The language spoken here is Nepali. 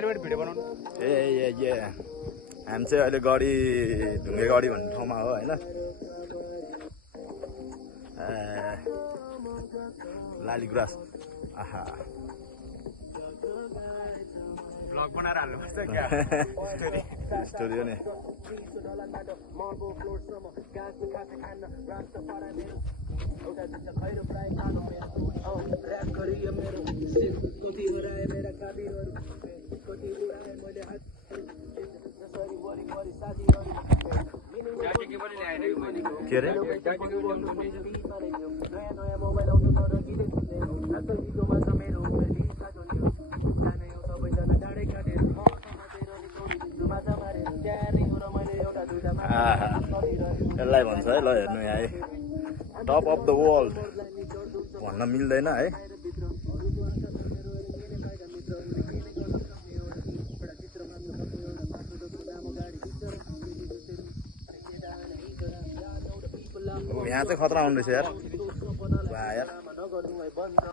भिडियो बनाउनु ए हामी चाहिँ अहिले गडी ढुङ्गे गडी भन्ने ठाउँमा हो होइन लालीगुराँस आहा ब्लग बनाएर हाल्नुपर्छ क्या स्टोरी हो नि के अरे यसलाई भन्छ है ल हेर्नु यहाँ है टप अफ द वर्ल्ड भन्न मिल्दैन है यहाँ चाहिँ खतरा हुँदैछ यार